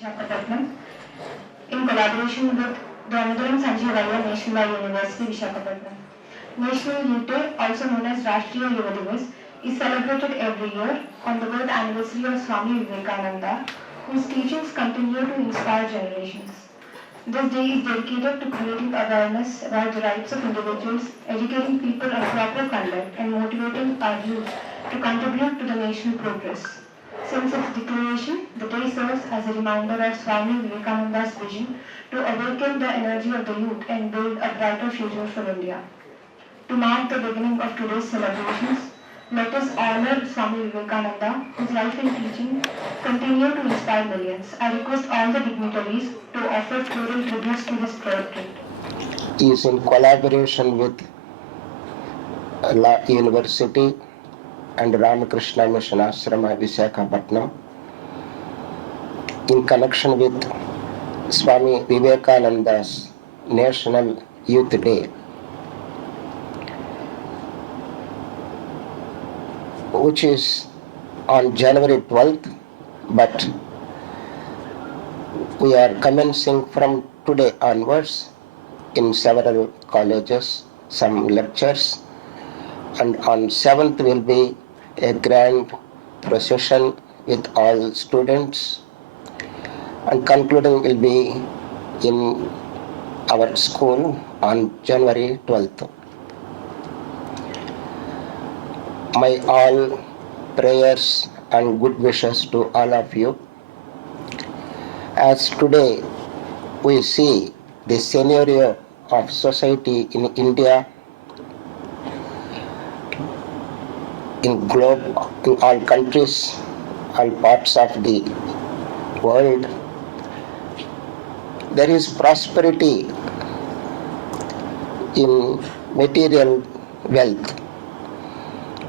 Visakhapatnam, in collaboration with the Anudaram Sanjeevaya Nationwide University, Visakhapatnam. National Youth Day, also known as Rashtriya Yuva Divas, is celebrated every year on the birth anniversary of Swami Vivekananda, whose teachings continue to inspire generations. This day is dedicated to creating awareness about the rights of individuals, educating people on proper conduct, and motivating our youth to contribute to the national progress. Since its declaration, the day serves as a reminder of Swami Vivekananda's vision to awaken the energy of the youth and build a brighter future for India. To mark the beginning of today's celebrations, let us honor Swami Vivekananda, whose life and teaching continue to inspire millions. I request all the dignitaries to offer floral tributes to this portrait. Is in collaboration with Law University and Ramakrishna Mission Ashrama, Visakhapatnam, in connection with Swami Vivekananda's National Youth Day, which is on January 12th, but we are commencing from today onwards in several colleges, some lectures, and on 7th will be a grand procession with all students, and concluding will be in our school on January 12th. My all prayers and good wishes to all of you. As today we see the scenario of society in India, in globe, in all countries, all parts of the world, there is prosperity in material wealth,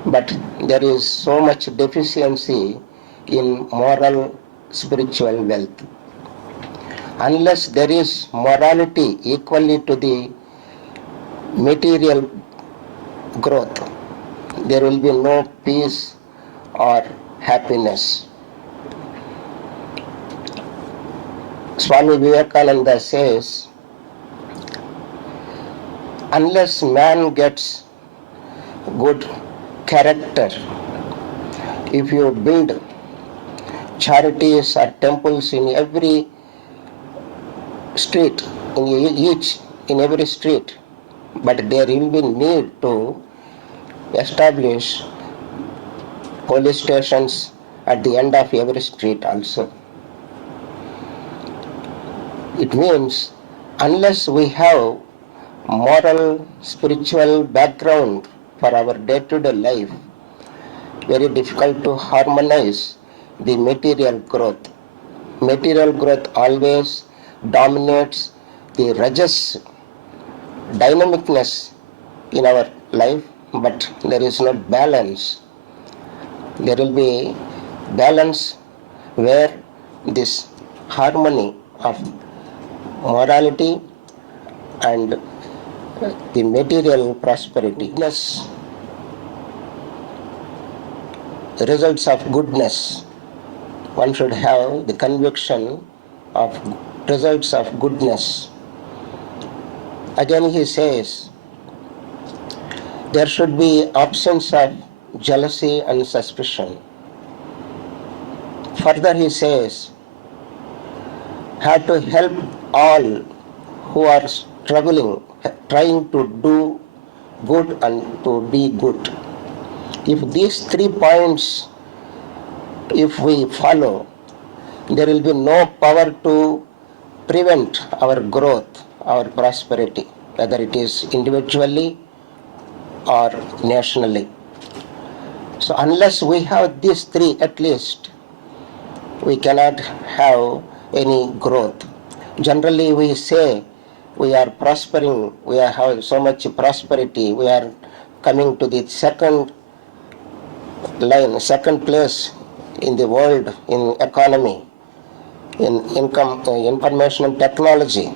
but there is so much deficiency in moral, spiritual wealth. Unless there is morality equally to the material growth, there will be no peace or happiness. Swami Vivekananda says, unless man gets good character, if you build charities or temples in every street, in every street, but there will be need to establish police stations at the end of every street also. It means unless we have moral, spiritual background for our day-to-day life, very difficult to harmonize the material growth. Material growth always dominates the rajas dynamicness in our life, but there is no balance. There will be balance where this harmony of morality and the material prosperity, goodness, results of goodness. One should have the conviction of results of goodness. Again he says, there should be absence of jealousy and suspicion. Further he says, have to help all who are struggling, trying to do good and to be good. If these 3 points, if we follow, there will be no power to prevent our growth, our prosperity, whether it is individually or nationally. So unless we have these 3 at least, we cannot have any growth. Generally we say we are prospering, we have so much prosperity, we are coming to the second place in the world in economy, in income, information and technology.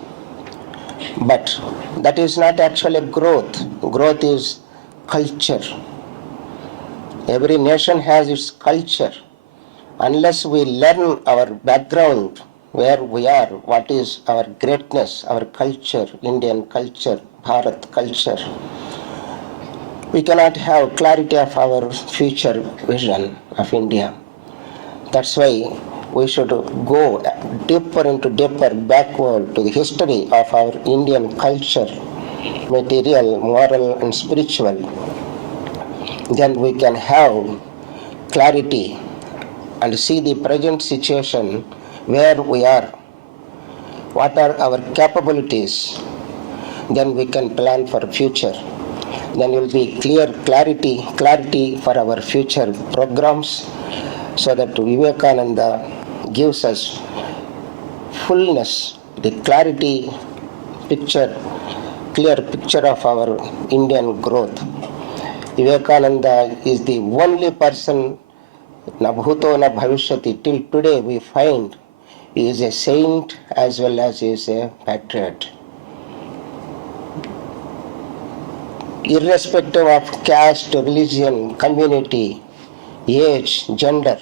But that is not actually growth. Growth is culture. Every nation has its culture. Unless we learn our background, where we are, what is our greatness, our culture, Indian culture, Bharat culture. We cannot have clarity of our future vision of India. That's why we should go deeper backward to the history of our Indian culture, material, moral, and spiritual. Then we can have clarity and see the present situation where we are, what are our capabilities. Then we can plan for future. Then will be clarity for our future programs, so that Vivekananda gives us fullness, the clarity picture, clear picture of our Indian growth. Vivekananda is the only person, na bhuto na bhavishyati, till today we find he is a saint as well as he is a patriot. Irrespective of caste, religion, community, age, gender,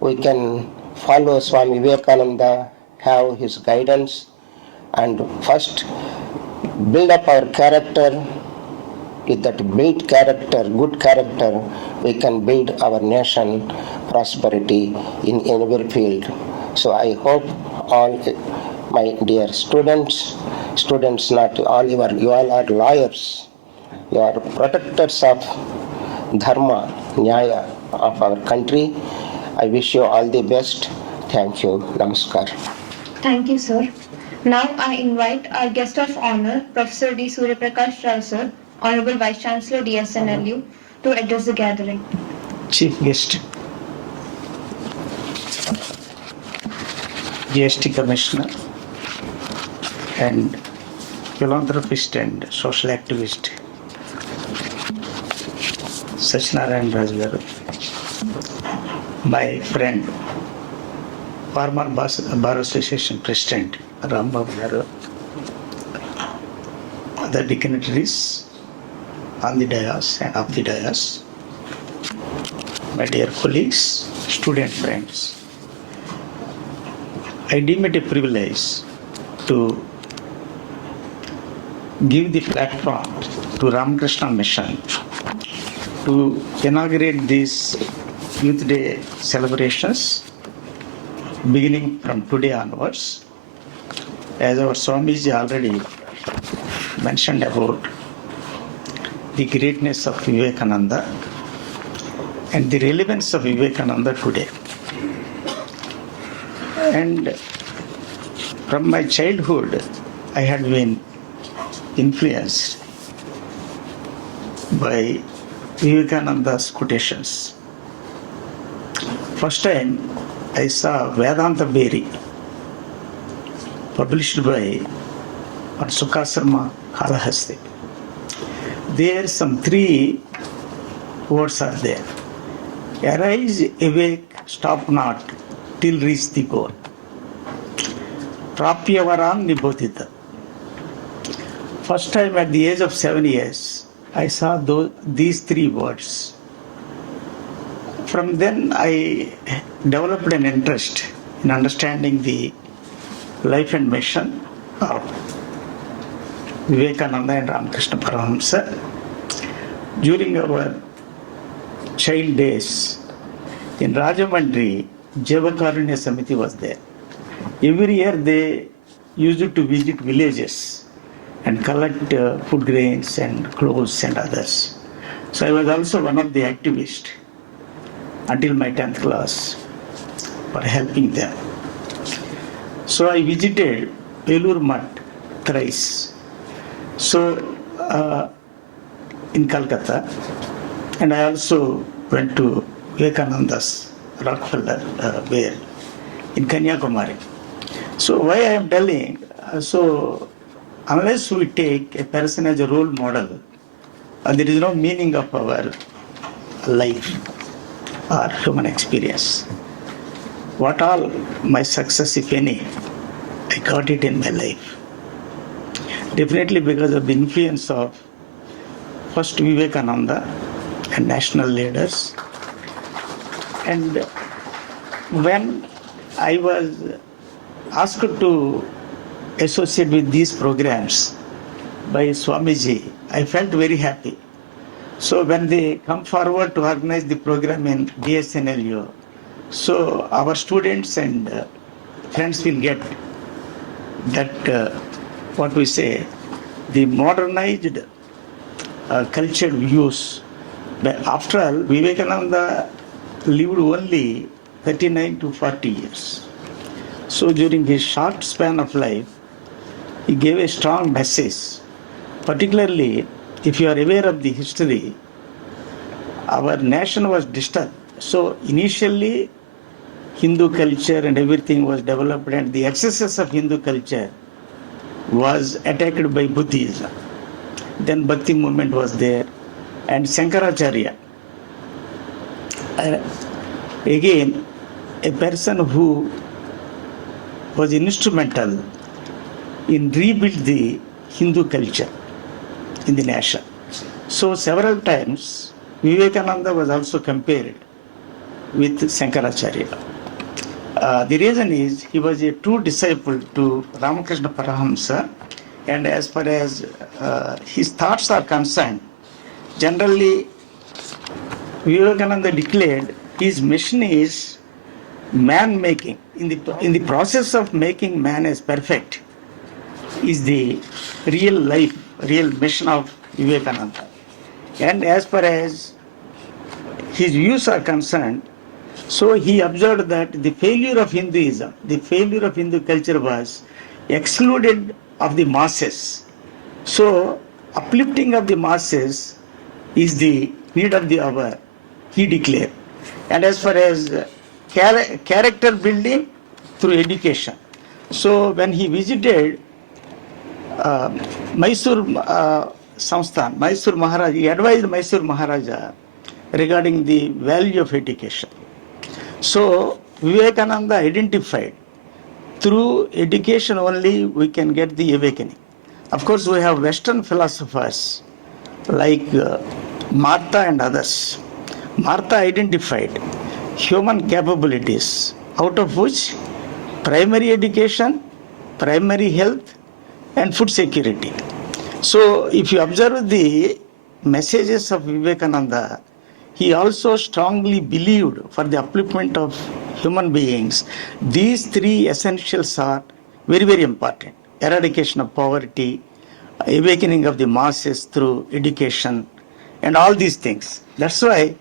we can follow Swami Vivekananda, have his guidance, and first build up our character. With that built character, good character, we can build our nation prosperity in every field. So I hope all my dear students not all, you all are lawyers, you are protectors of dharma, nyaya of our country. I wish you all the best. Thank you. Namaskar. Thank you, sir. Now I invite our guest of honor, Professor D. Suryaprakash Rao, sir, Honorable Vice Chancellor, DSNLU, to address the gathering. Chief guest, GST Commissioner and philanthropist and social activist, Sachinarayan Raju garu, my friend, former Bar Association President Rambabu garu, other dignitaries on the dais and off the dais, my dear colleagues, student friends. I deem it a privilege to give the platform to Ramakrishna Mission to inaugurate these Youth Day celebrations beginning from today onwards. As our Swamiji already mentioned about the greatness of Vivekananda and the relevance of Vivekananda today. And from my childhood, I had been influenced by Vivekananda's quotations. First time I saw Vedanta Beri, published by Sukasarma Kalahasti. There some 3 words are there. Arise, awake, stop not, till reach the goal. Prapyavaram Nibodhita. First time at the age of 7 years, I saw these 3 words. From then I developed an interest in understanding the life and mission of Vivekananda and Ramakrishna Paramahamsa. During our child days in Rajamandri, Jevakarunya Samiti was there. Every year they used to visit villages and collect food grains and clothes and others. So I was also one of the activists until my 10th class for helping them. So I visited Belur Mutt thrice. So in Calcutta, and I also went to Vivekananda's Rockefeller Well in Kanyakumari. So why I am telling, so unless we take a person as a role model, there is no meaning of our life or human experience. What all my success, if any, I got it in my life. Definitely because of the influence of first Vivekananda and national leaders. And when I was asked to associate with these programs by Swamiji, I felt very happy. So when they come forward to organize the program in DSNLU, so our students and friends will get that, what we say, the modernized cultured views. But after all, Vivekananda lived only 39 to 40 years. So during his short span of life, he gave a strong message. Particularly, if you are aware of the history, our nation was disturbed. So initially, Hindu culture and everything was developed, and the excesses of Hindu culture was attacked by Buddhism. Then Bhakti movement was there, and Shankaracharya. Again, a person who was instrumental in rebuild the Hindu culture in the nation. So several times Vivekananda was also compared with Shankaracharya. The reason is he was a true disciple to Ramakrishna Parahamsa, and as far as his thoughts are concerned, generally Vivekananda declared his mission is man making. In the process of making man as perfect is the real life, real mission of Vivekananda. And as far as his views are concerned, so he observed that the failure of Hinduism, the failure of Hindu culture was excluded of the masses. So uplifting of the masses is the need of the hour, he declared. And as far as character building through education. So when he visited Mysore Samsthan, Mysore Maharaja, he advised Mysore Maharaja regarding the value of education. So Vivekananda identified through education only we can get the awakening. Of course, we have Western philosophers like Martha and others. Martha identified human capabilities, out of which primary education, primary health, and food security. So if you observe the messages of Vivekananda, he also strongly believed for the upliftment of human beings, these three essentials are very, very important. Eradication of poverty, awakening of the masses through education, and all these things. That's why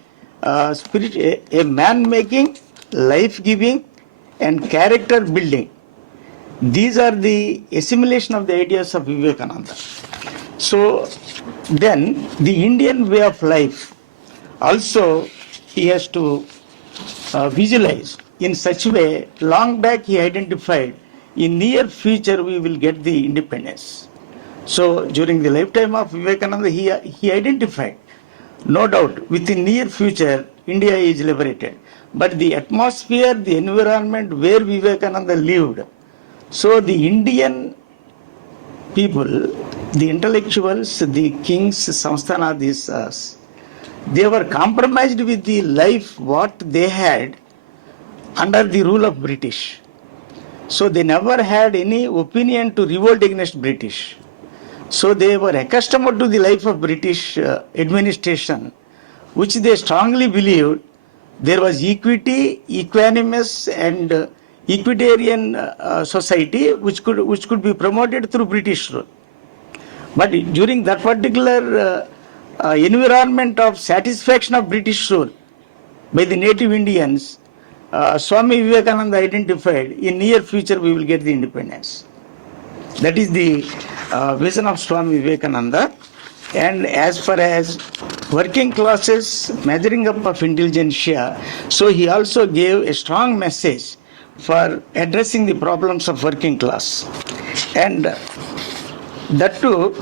a man-making, life-giving, and character building, these are the assimilation of the ideas of Vivekananda. So then the Indian way of life also he has to visualize in such a way. Long back he identified in near future we will get the independence. So during the lifetime of Vivekananda he identified, no doubt within near future India is liberated. But the atmosphere, the environment where Vivekananda lived, so the Indian people, the intellectuals, the kings, samsthanadis, they were compromised with the life what they had under the rule of British. So they never had any opinion to revolt against British. So they were accustomed to the life of British administration, which they strongly believed there was equity, equanimous, and equitarian society which could be promoted through British rule. But during that particular environment of satisfaction of British rule by the native Indians, Swami Vivekananda identified in near future we will get the independence. That is the vision of Swami Vivekananda. And as far as working classes, measuring up of intelligentsia, so he also gave a strong message for addressing the problems of working class. And that too,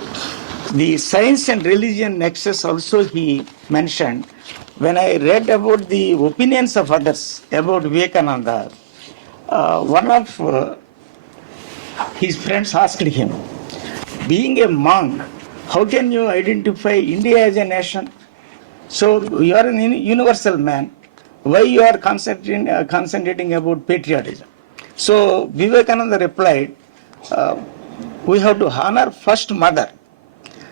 the science and religion nexus also he mentioned. When I read about the opinions of others about Vivekananda, one of his friends asked him, being a monk, how can you identify India as a nation? So you are a universal man. Why you are concentrating about patriotism? So Vivekananda replied, we have to honor first mother.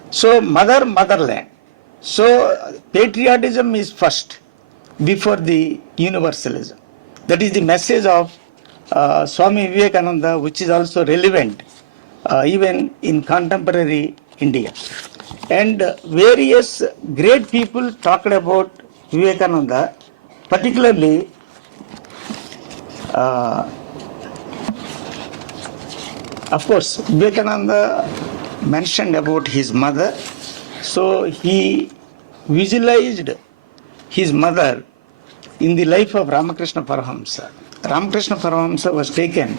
So motherland. So patriotism is first before the universalism. That is the message of Swami Vivekananda, which is also relevant even in contemporary India. And various great people talked about Vivekananda, particularly of course, Vivekananda mentioned about his mother, so he visualized his mother in the life of Ramakrishna Paramahamsa. Ramakrishna Paramahamsa was taken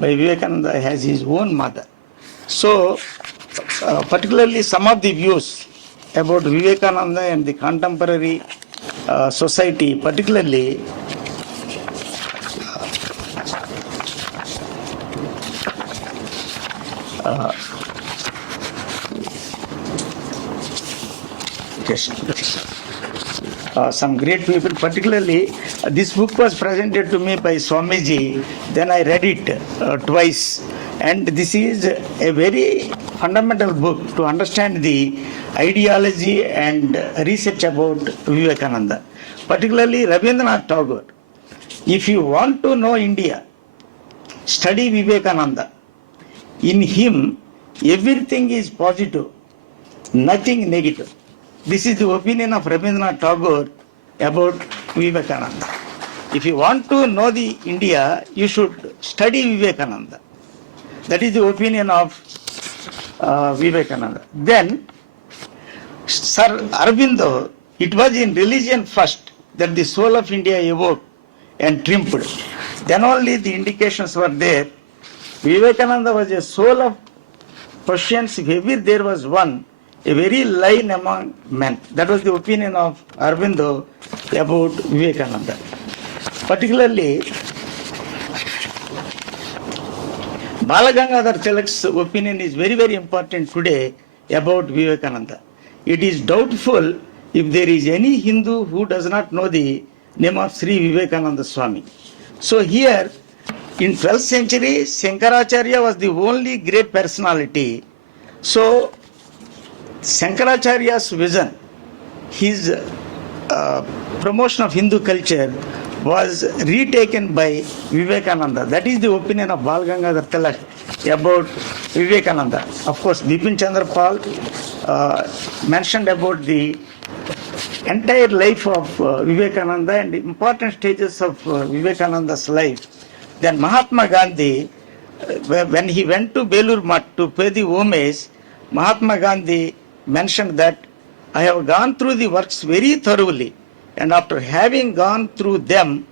by Vivekananda as his own mother. So, particularly some of the views about Vivekananda and the contemporary society, particularly some great people, particularly this book was presented to me by Swamiji, then I read it twice. And this is a very fundamental book to understand the ideology and research about Vivekananda. Particularly Rabindranath Tagore. If you want to know India, study Vivekananda. In him, everything is positive, nothing negative. This is the opinion of Rabindranath Tagore about Vivekananda. If you want to know the India, you should study Vivekananda. That is the opinion of Vivekananda. Then, Sir Aurobindo, it was in religion first that the soul of India awoke and triumphed. Then only the indications were there. Vivekananda was a soul of Persians, if ever there was one, a very lion among men. That was the opinion of Aurobindo about Vivekananda. Particularly, Balagangadhar Tilak's opinion is very, very important today about Vivekananda. It is doubtful if there is any Hindu who does not know the name of Sri Vivekananda Swami. So here, in 12th century, Shankaracharya was the only great personality. So, Shankaracharya's vision, his promotion of Hindu culture was retaken by Vivekananda. That is the opinion of Bal Gangadhar Tilak about Vivekananda. Of course, Bipin Chandra Pal mentioned about the entire life of Vivekananda and the important stages of Vivekananda's life. Then Mahatma Gandhi, when he went to Belur Math to pay the homage, Mahatma Gandhi mentioned that I have gone through the works very thoroughly, and after having gone through them,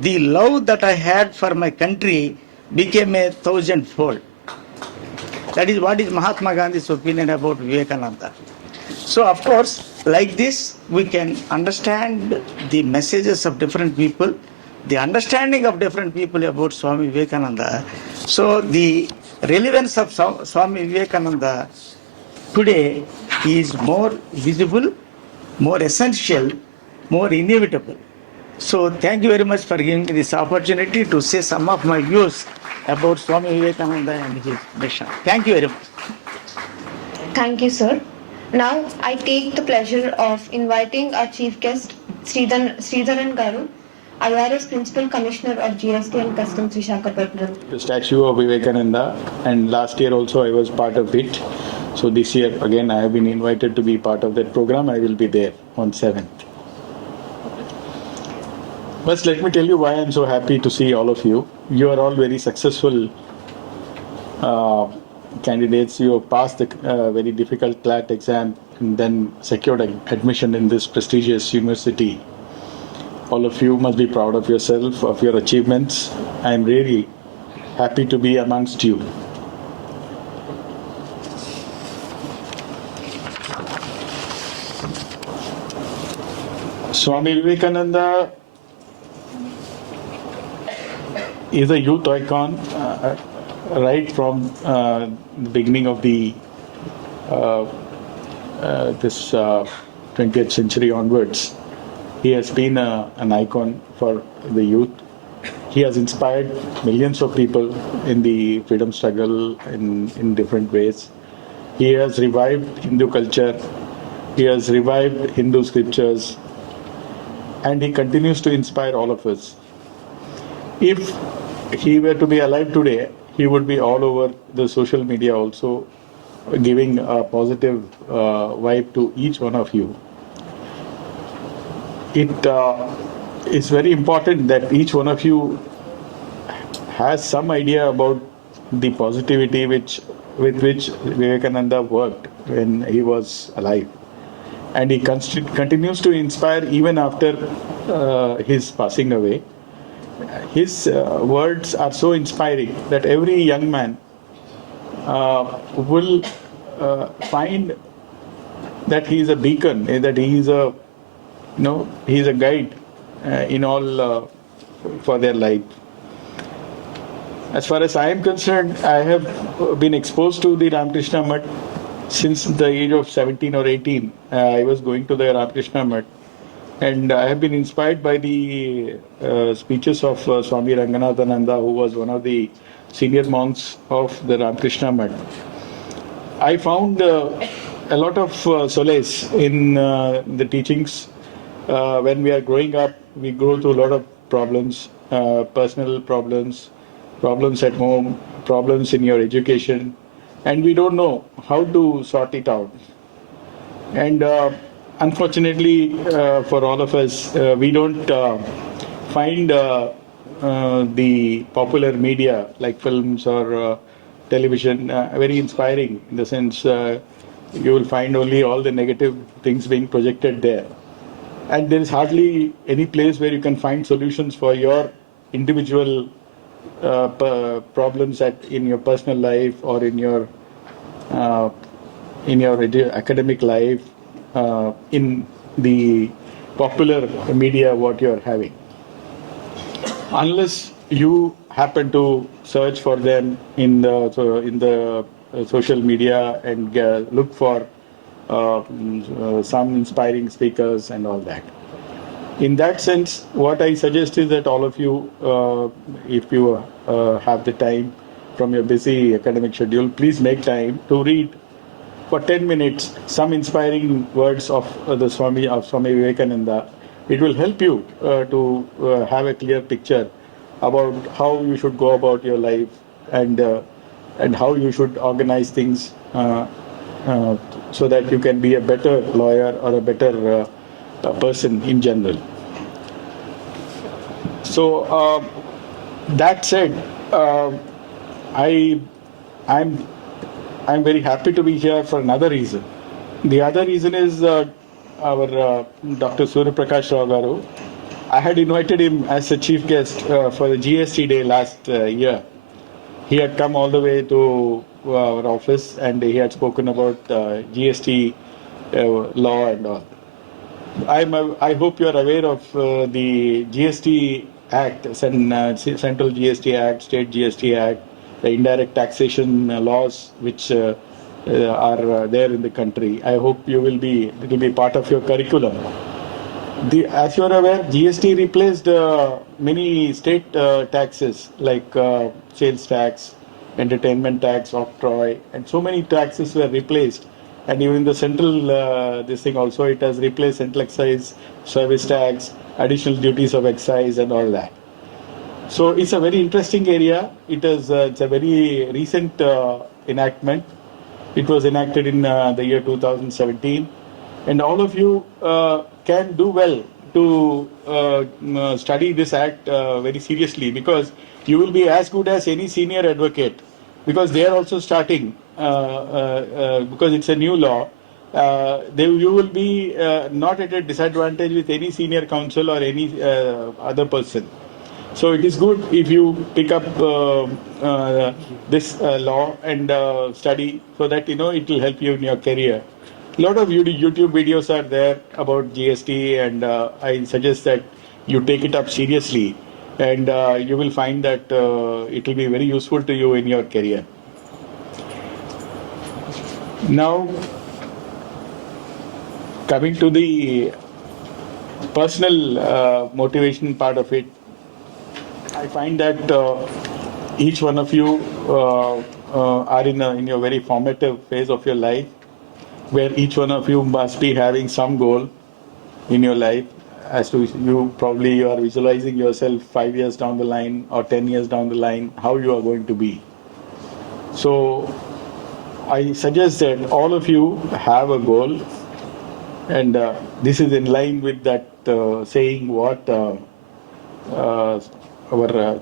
the love that I had for my country became 1,000-fold. That is what is Mahatma Gandhi's opinion about Vivekananda. So, of course, like this, we can understand the messages of different people, the understanding of different people about Swami Vivekananda. So, the relevance of Swami Vivekananda today is more visible, more essential, more inevitable. So, thank you very much for giving me this opportunity to say some of my views about Swami Vivekananda and his mission. Thank you very much. Thank you, sir. Now, I take the pleasure of inviting our chief guest, Sridharan Garu, IRS Principal Commissioner of GST and Customs, Visakhapatnam. The statue of Vivekananda, and last year also I was part of it. So this year again I have been invited to be part of that program. I will be there on 7th. But let me tell you why I am so happy to see all of you. You are all very successful candidates. You have passed the very difficult CLAT exam and then secured admission in this prestigious university. All of you must be proud of yourself, of your achievements. I am really happy to be amongst you. Swami Vivekananda is a youth icon right from the beginning of the this 20th century onwards. He has been an icon for the youth. He has inspired millions of people in the freedom struggle in different ways. He has revived Hindu culture. He has revived Hindu scriptures. And he continues to inspire all of us. If he were to be alive today, he would be all over the social media also, giving a positive vibe to each one of you. It is very important that each one of you has some idea about the positivity with which Vivekananda worked when he was alive. And he continues to inspire even after his passing away. His words are so inspiring that every young man will find that he is a beacon, that he is a, he is a guide in all for their life. As far as I am concerned, I have been exposed to the Ramakrishna Mutt since the age of 17 or 18. I was going to the Ramakrishna Mutt, and I have been inspired by the speeches of Swami Ranganathananda, who was one of the senior monks of the Ramakrishna Mutt. I found a lot of solace in the teachings. When we are growing up, we go through a lot of problems, personal problems, problems at home, problems in your education, and we don't know how to sort it out. And unfortunately for all of us, we don't find the popular media like films or television very inspiring, in the sense you will find only all the negative things being projected there. And there is hardly any place where you can find solutions for your individual problems in your personal life or in your academic life, in the popular media what you are having. Unless you happen to search for them in the social media and look for some inspiring speakers and all that. In that sense, what I suggest is that all of you, if you have the time from your busy academic schedule, please make time to read for 10 minutes some inspiring words of Swami Vivekananda. It will help you to have a clear picture about how you should go about your life and how you should organize things so that you can be a better lawyer or a better person in general. So that said, I'm very happy to be here for another reason. The other reason is our Dr. Surya Prakash Rao Garu. I had invited him as a chief guest for the GST day last year. He had come all the way to our office and he had spoken about GST law and all. I hope you are aware of the GST Act, Central GST Act, State GST Act, the indirect taxation laws which are there in the country. I hope it will be part of your curriculum. As you are aware, GST replaced many state taxes like sales tax, entertainment tax, octroi, and so many taxes were replaced. And even the central, this thing also, it has replaced central excise, service tax, additional duties of excise and all that. So it's a very interesting area. It's a very recent enactment. It was enacted in the year 2017. And all of you can do well to study this act very seriously, because you will be as good as any senior advocate, because they are also starting, because it's a new law. You will be not at a disadvantage with any senior counsel or any other person. So it is good if you pick up this law and study, so that it will help you in your career. A lot of YouTube videos are there about GST, and I suggest that you take it up seriously, and you will find that it will be very useful to you in your career. Now, coming to the personal motivation part of it, I find that each one of you are in your very formative phase of your life, where each one of you must be having some goal in your life. As to you are visualizing yourself 5 years down the line or 10 years down the line, how you are going to be. So I suggest that all of you have a goal, and this is in line with that saying what our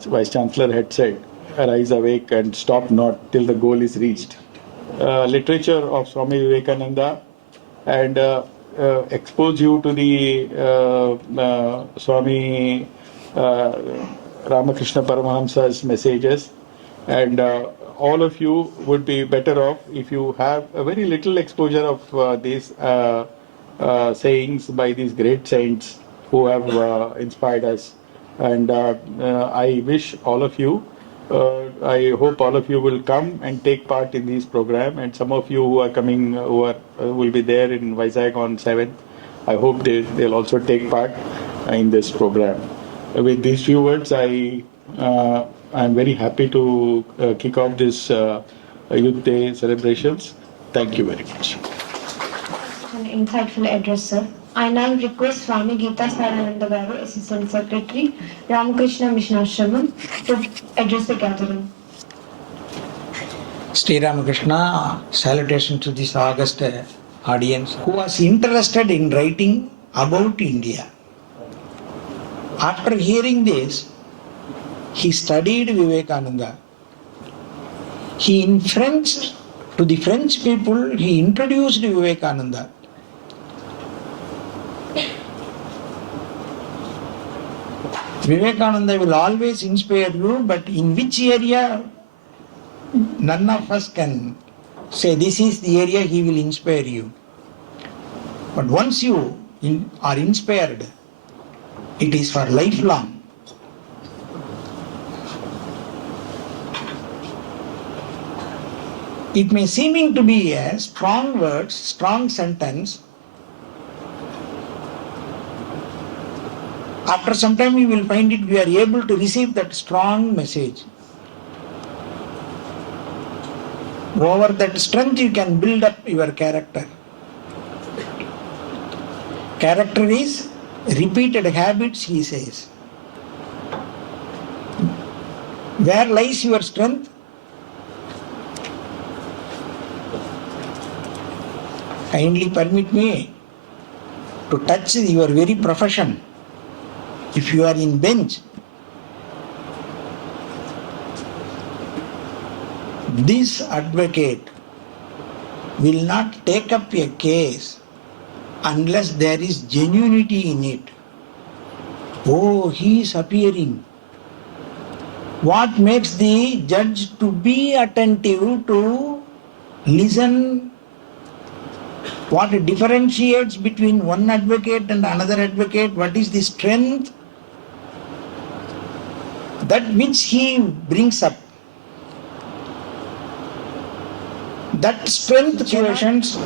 Vice Chancellor had said, rise awake and stop not till the goal is reached. Literature of Swami Vivekananda and expose you to the Swami Ramakrishna Paramahamsa's messages, and all of you would be better off if you have a very little exposure of these sayings by these great saints who have inspired us. And I wish all of you, I hope all of you will come and take part in this program. And some of you who are coming, will be there in Vizag on 7th. I hope they'll also take part in this program. With these few words, I'm very happy to kick off this Youth Day celebrations. Thank you very much. An insightful address, sir. I now request Swami Geeta Sarananda Garu, Assistant Secretary, Ramakrishna Mission Ashramam, to address the gathering. Sri Ramakrishna, salutation to this august audience who was interested in writing about India. After hearing this, he studied Vivekananda. He in French, to the French people, he introduced Vivekananda. Vivekananda will always inspire you, but in which area, none of us can say this is the area he will inspire you. But once you are inspired, it is for lifelong. It may seeming to be a strong word, strong sentence. After some time you will find it, we are able to receive that strong message. Over that strength you can build up your character. Character is repeated habits, he says. Where lies your strength? Kindly permit me to touch your very profession. If you are in bench, this advocate will not take up a case unless there is genuinity in it. Oh, he is appearing. What makes the judge to be attentive to listen? What differentiates between one advocate and another advocate? What is the strength? That which he brings up. That strength situations,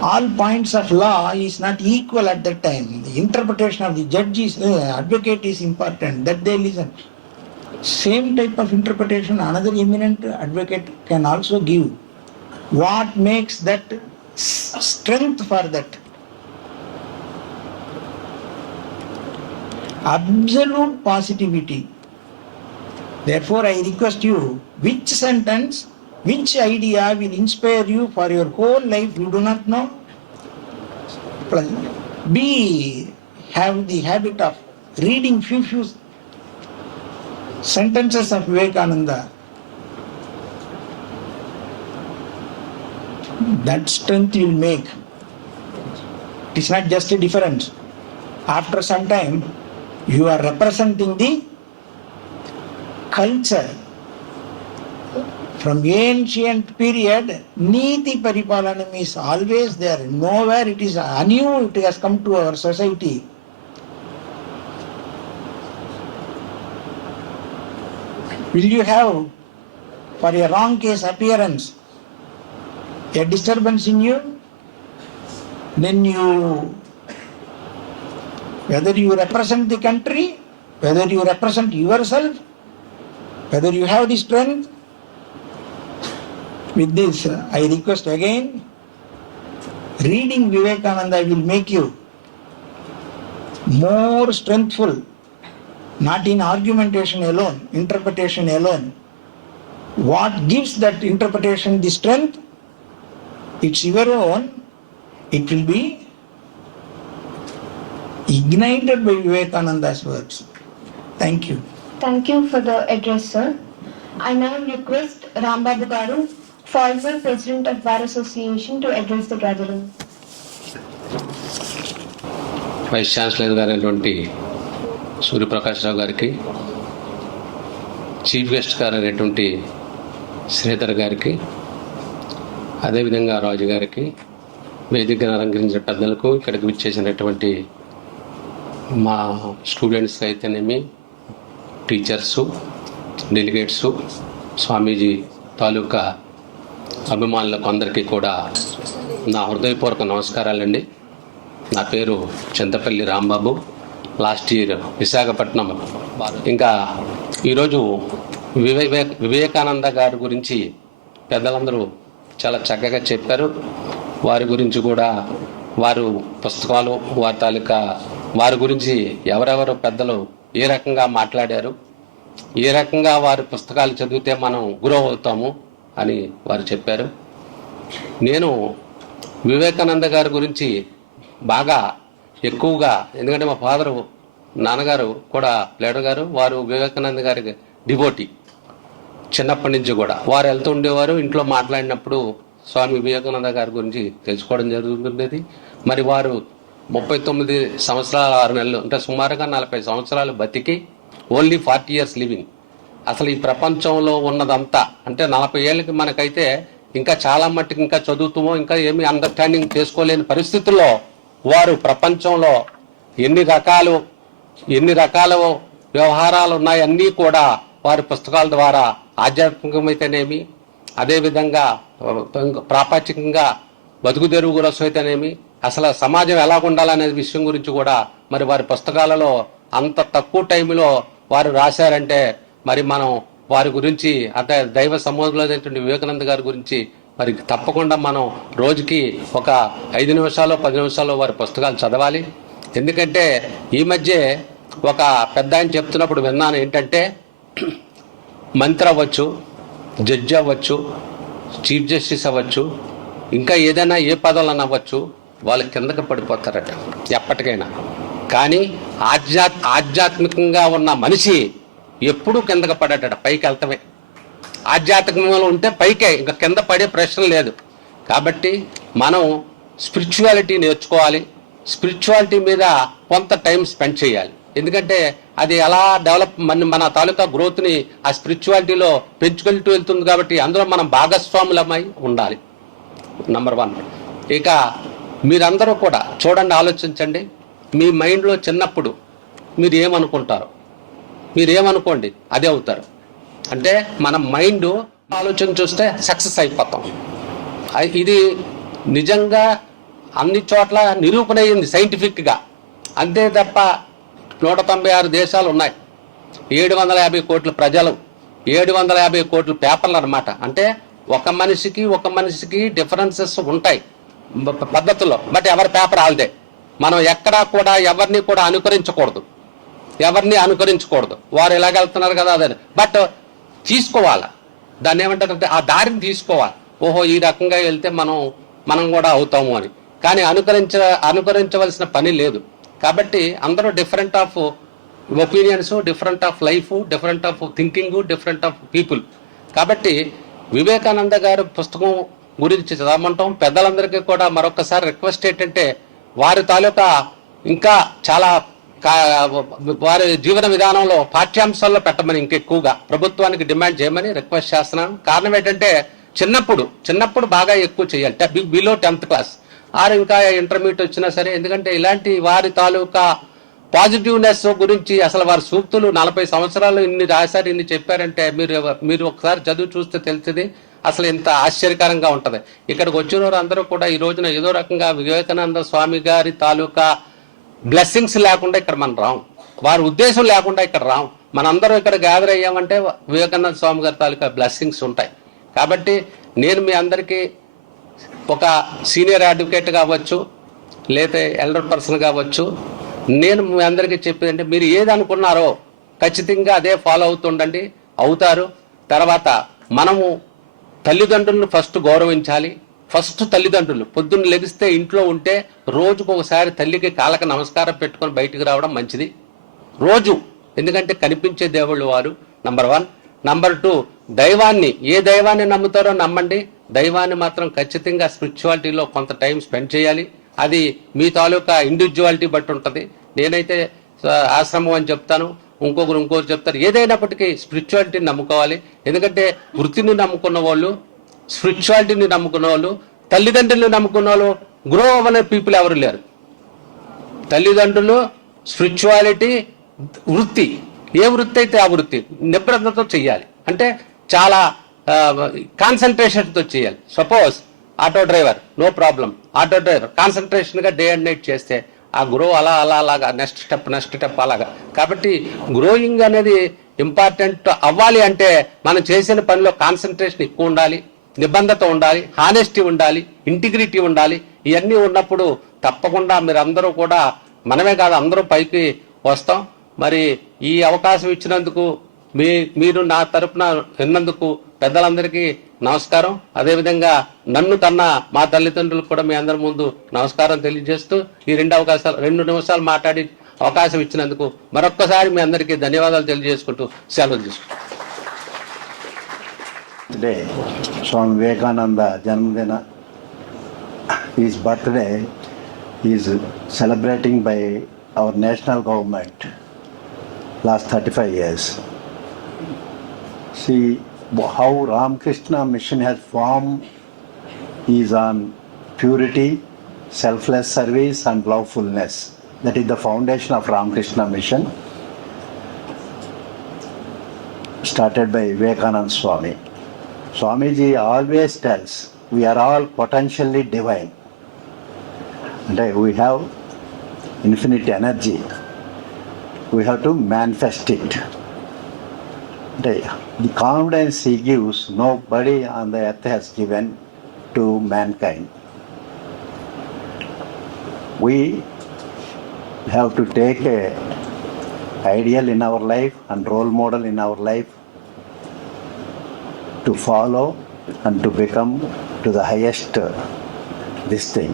all points of law is not equal at that time. The interpretation of the judge is, advocate is important, that they listen. Same type of interpretation another eminent advocate can also give. What makes that strength for that? Absolute positivity. Therefore, I request you, which sentence, which idea will inspire you for your whole life, you do not know? Have the habit of reading few sentences of Vivekananda. That strength will make. It is not just a difference. After some time, you are representing the culture. From ancient period, Niti Paripalanam is always there. Nowhere it is anew, it has come to our society. Will you have, for a wrong case appearance, a disturbance in you? Then whether you represent the country whether you represent yourself, whether you have the strength. With this, I request again, reading Vivekananda will make you more strengthful, not in argumentation alone, interpretation alone. What gives that interpretation the strength? It's your own. It will be ignited by Vivekananda's words. Thank you. Thank you for the address, sir. I now request Rambabu Garu, former President of Bar Association, to address the gathering. Vice chancellor గారైనటువంటి సూర్యప్రకాష్ రావు గారికి, chief guest గారైనటువంటి Sridhar గారికి, అదేవిధంగా రాజు గారికి, వేదికను అలంకరించిన పెద్దలకు, ఇక్కడికి విచ్చేసినటువంటి మా స్టూడెంట్స్ అయితేనేమి, టీచర్సు, డెలిగేట్సు, స్వామీజీ తాలూకా అభిమానులకు అందరికీ కూడా నా హృదయపూర్వక నమస్కారాలండి. నా పేరు చింతపల్లి రాంబాబు. Last year Visakhapatnam. ఇంకా ఈరోజు వివేకానంద గారి గురించి పెద్దలందరూ చాలా చక్కగా చెప్పారు. వారి గురించి కూడా, వారు పుస్తకాలు, వారి తాలూకా వారి గురించి ఎవరెవరు పెద్దలు ఏ రకంగా మాట్లాడారు, ఏ రకంగా వారి పుస్తకాలు చదివితే మనం గ్రో అవుతాము అని వారు చెప్పారు. నేను వివేకానంద గారి గురించి బాగా ఎక్కువగా, ఎందుకంటే మా ఫాదరు, నాన్నగారు కూడా లీడర్ గారు, వారు వివేకానంద గారి డివోటీ. చిన్నప్పటి నుంచి కూడా వారు వెళ్తూ ఉండేవారు. ఇంట్లో మాట్లాడినప్పుడు స్వామి వివేకానంద గారి గురించి తెలుసుకోవడం జరుగుతుండేది. మరి వారు 39 సంవత్సరాల 6 నెలలు, అంటే సుమారుగా 40 సంవత్సరాలు బతికి ఓన్లీ 40 years లివింగ్. అసలు ఈ ప్రపంచంలో ఉన్నదంతా, అంటే 40 ఏళ్ళకి మనకైతే ఇంకా చాలా మట్టుకు ఇంకా చదువుతామో, ఇంకా ఏమీ అండర్స్టాండింగ్ చేసుకోలేని పరిస్థితుల్లో వారు ప్రపంచంలో ఎన్ని రకాల వ్యవహారాలు ఉన్నాయి అన్నీ కూడా వారి పుస్తకాల ద్వారా, ఆధ్యాత్మికమైతేనేమి, అదేవిధంగా ప్రాపంచికంగా బతుకు తెరువు గురసు అయితేనేమి, అసలు సమాజం ఎలా ఉండాలనే విషయం గురించి కూడా మరి వారి పుస్తకాలలో అంత తక్కువ టైంలో వారు రాశారంటే, మరి మనం వారి గురించి, అంటే దైవ సమాధులైనటువంటి వివేకానంద గారి గురించి మరి తప్పకుండా మనం రోజుకి ఒక 5 నిమిషాలు 10 నిమిషాలు వారి పుస్తకాలు చదవాలి. ఎందుకంటే ఈ మధ్య ఒక పెద్ద ఆయన చెప్తున్నప్పుడు విన్నాను ఏంటంటే, మంత్రి అవ్వచ్చు, జడ్జి అవ్వచ్చు, చీఫ్ జస్టిస్ అవ్వచ్చు, ఇంకా ఏదైనా ఏ పదవులను అవ్వచ్చు, వాళ్ళు కిందకి పడిపోతారట ఎప్పటికైనా. కానీ ఆధ్యాత్మికంగా ఉన్న మనిషి ఎప్పుడూ కిందకి పడట, పైకి వెళ్తామే. ఆధ్యాత్మికంలో ఉంటే పైకే, ఇంకా కింద పడే ప్రశ్న లేదు. కాబట్టి మనం స్పిరిచువాలిటీ నేర్చుకోవాలి. స్పిరిచువాలిటీ మీద కొంత టైం స్పెండ్ చేయాలి. ఎందుకంటే అది ఎలా డెవలప్, మన తాలూకా గ్రోత్ని ఆ స్పిరిచువాలిటీలో పెంచుకుంటూ వెళ్తుంది. కాబట్టి అందులో మనం భాగస్వాములమై ఉండాలి. నంబర్ 1. ఇక మీరందరూ కూడా చూడండి, ఆలోచించండి. మీ మైండ్లో చిన్నప్పుడు మీరు ఏమనుకుంటారు, మీరేమనుకోండి అదే అవుతారు. అంటే మన మైండ్ ఆలోచన చూస్తే సక్సెస్ అయిపోతాం. ఇది నిజంగా అన్ని చోట్ల నిరూపణ అయ్యింది సైంటిఫిక్గా. అంతే తప్ప 196 దేశాలు ఉన్నాయి, 750 కోట్ల ప్రజలు, 750 కోట్ల పేపర్లు అన్నమాట. అంటే ఒక మనిషికి డిఫరెన్సెస్ ఉంటాయి పద్ధతుల్లో, బట్ ఎవరి పేపర్ ఆల్దే. మనం ఎక్కడా కూడా ఎవరిని కూడా అనుకరించకూడదు. వారు ఎలాగెళ్తున్నారు కదా అదే, బట్ తీసుకోవాలి. దాన్ని ఏమంటారంటే ఆ దారిని తీసుకోవాలి. ఓహో, ఈ రకంగా వెళ్తే మనం కూడా అవుతాము అని. కానీ అనుకరించవలసిన పని లేదు. కాబట్టి అందరూ different of opinions, different of life, different of thinking, different of people. కాబట్టి వివేకానంద గారి పుస్తకం గురించి చదవమంటాం. పెద్దలందరికీ కూడా మరొకసారి రిక్వెస్ట్ ఏంటంటే, వారి తాలూకా ఇంకా చాలా వారి జీవన విధానంలో పాఠ్యాంశాల్లో పెట్టమని ఇంకెక్కువగా ప్రభుత్వానికి డిమాండ్ చేయమని రిక్వెస్ట్ చేస్తున్నాను. కారణం ఏంటంటే చిన్నప్పుడు బాగా ఎక్కువ చేయాలి, బిలో 10th క్లాస్ ఆరు ఇంకా ఇంటర్మీడియట్ వచ్చినా సరే. ఎందుకంటే ఇలాంటి వారి తాలూకా పాజిటివ్నెస్ గురించి అసలు వారి సూక్తులు 40 సంవత్సరాలు ఇన్ని రాశారు, ఇన్ని చెప్పారంటే మీరు ఒకసారి చదువు చూస్తే తెలుస్తుంది. అసలు ఇంత ఆశ్చర్యకరంగా ఉంటది. ఇక్కడికి వచ్చిన వారు అందరూ కూడా ఈ రోజున ఏదో రకంగా వివేకానంద స్వామి గారి తాలూకా బ్లెస్సింగ్స్ లేకుండా ఇక్కడ మనం రాం. వారి ఉద్దేశం లేకుండా ఇక్కడ రాం. మనందరం ఇక్కడ గ్యాదర్ అయ్యామంటే వివేకానంద స్వామి గారి తాలూకా బ్లెస్సింగ్స్ ఉంటాయి. కాబట్టి నేను మీ అందరికీ ఒక సీనియర్ అడ్వకేట్ కావచ్చు, లేదా ఎల్డర్ పర్సన్ కావచ్చు, నేను మీ అందరికీ చెప్పేదంటే మీరు ఏది అనుకున్నారో ఖచ్చితంగా అదే ఫాలో అవుతుండండి, అవుతారు. తర్వాత మనము తల్లిదండ్రులను ఫస్ట్ గౌరవించాలి. ఫస్ట్ తల్లిదండ్రులు పొద్దున్న లెగిస్తే ఇంట్లో ఉంటే రోజుకు ఒకసారి తల్లికి కాళ్ళకి నమస్కారం పెట్టుకొని బయటికి రావడం మంచిది రోజు. ఎందుకంటే కనిపించే దేవుళ్ళు వారు, నంబర్ 1. నంబర్ 2, దైవాన్ని, ఏ దైవాన్ని నమ్ముతారో నమ్మండి, దైవాన్ని మాత్రం ఖచ్చితంగా స్పిరిచువాలిటీలో కొంత టైం స్పెండ్ చేయాలి. అది మీ తాలూకా ఇండివిజువాలిటీ బట్టి ఉంటుంది. నేనైతే ఆశ్రమం అని చెప్తాను, ఇంకొకరు చెప్తారు. ఏదైనప్పటికీ స్పిరిచువాలిటీని నమ్ముకోవాలి. ఎందుకంటే వృత్తిని నమ్ముకున్న వాళ్ళు, స్పిరిచువాలిటీని నమ్ముకున్న వాళ్ళు, తల్లిదండ్రులను నమ్ముకున్న వాళ్ళు గ్రో అవ్వనే పీపుల్ ఎవరు లేరు. తల్లిదండ్రులు, స్పిరిచువాలిటీ, వృత్తి, ఏ వృత్తి అయితే ఆ వృత్తి నిబద్ధతతో చేయాలి. అంటే చాలా కాన్సన్ట్రేషన్తో చేయాలి. Suppose auto driver, no problem, auto driver కాన్సన్ట్రేషన్గా డే అండ్ నైట్ చేస్తే ఆ గ్రో అలాగా నెక్స్ట్ స్టెప్ అలాగా. కాబట్టి గ్రోయింగ్ అనేది ఇంపార్టెంట్ అవ్వాలి అంటే మనం చేసిన పనిలో కాన్సన్ట్రేషన్ ఎక్కువ ఉండాలి, నిబద్ధత ఉండాలి, హానెస్టీ ఉండాలి, ఇంటిగ్రిటీ ఉండాలి. ఇవన్నీ ఉన్నప్పుడు తప్పకుండా మీరందరూ కూడా, మనమే కాదు అందరూ పైకి వస్తాం. మరి ఈ అవకాశం ఇచ్చినందుకు మీరు నా తరపున విన్నందుకు పెద్దలందరికీ నమస్కారం. అదేవిధంగా నన్ను కన్నా మా తల్లిదండ్రులకు కూడా మీ అందరి ముందు నమస్కారం తెలియజేస్తూ ఈ 2 నిమిషాలు మాట్లాడి అవకాశం ఇచ్చినందుకు మరొక్కసారి మీ అందరికీ ధన్యవాదాలు తెలియజేసుకుంటూ సెలవు తీసుకుంటాం. Today, Swami Vivekananda Janmadina, his birthday is celebrating by our national government last 35 years. See how Ramakrishna mission has formed is on purity, selfless service and lovefulness. That is the foundation of Ramakrishna mission, started by Vivekananda Swami. Swamiji always tells we are all potentially divine. And we have infinite energy. We have to manifest it. The confidence he gives, nobody on the earth has given to mankind. We have to take a ideal in our life and role model in our life to follow and to become to the highest this thing.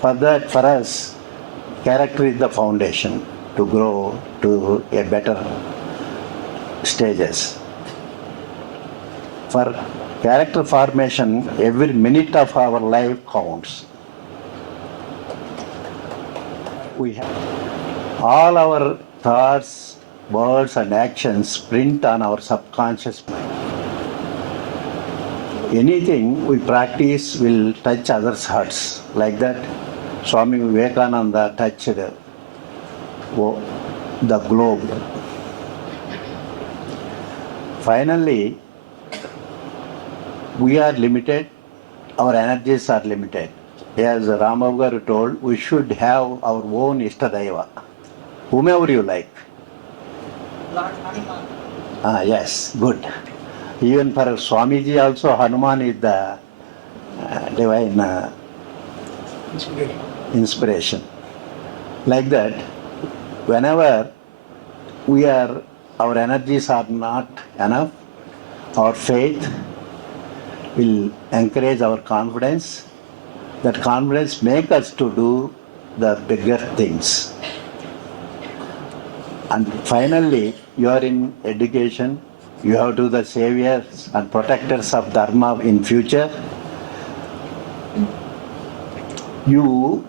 For that, for us, character is the foundation to grow to a better stages. For character formation, every minute of our life counts. We have all our thoughts, words and actions print on our subconscious mind. Anything we practice will touch others' hearts. Like that, Swami Vivekananda touched the globe. Finally, we are limited, our energies are limited. As Ramababu Garu told, we should have our own Ishtadaiva, whomever you like. Yes, good. Even for Swamiji also, Hanuman is the divine inspiration. Like that, whenever our energies are not enough, our faith will encourage our confidence. That confidence makes us to do the bigger things. And finally, you are in education, you have to be the saviors and protectors of Dharma in future. You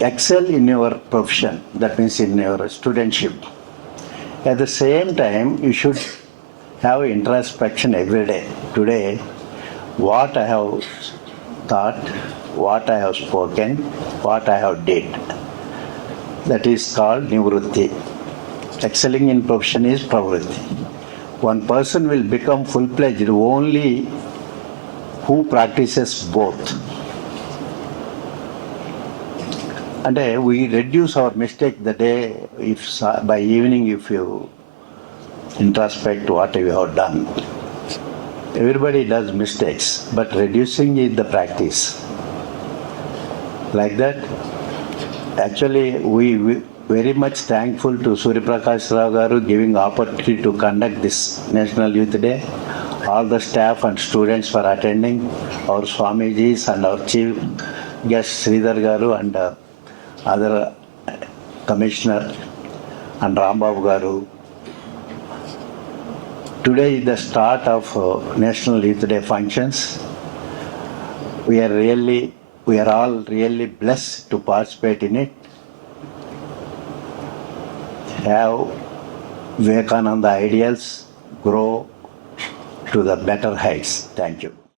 excel in your profession, that means in your studentship. At the same time, you should have introspection every day. Today, what I have thought, what I have spoken, what I have did. That is called nivrutti. Excelling in profession is pravritti. One person will become full-fledged only who practices both. And we reduce our mistake the day, if by evening, if you introspect what you have done. Everybody does mistakes, but reducing is the practice. Like that, actually, we very much thankful to Surya Prakash Rao Garu giving opportunity to conduct this National Youth Day. All the staff and students for attending, our Swamijis and our chief guest Sridhar Garu and other commissioner and Rambabu Garu. Today is the start of National Youth Day functions. We are all really blessed to participate in it. Have Vivekananda ideals grow to the better heights. Thank you.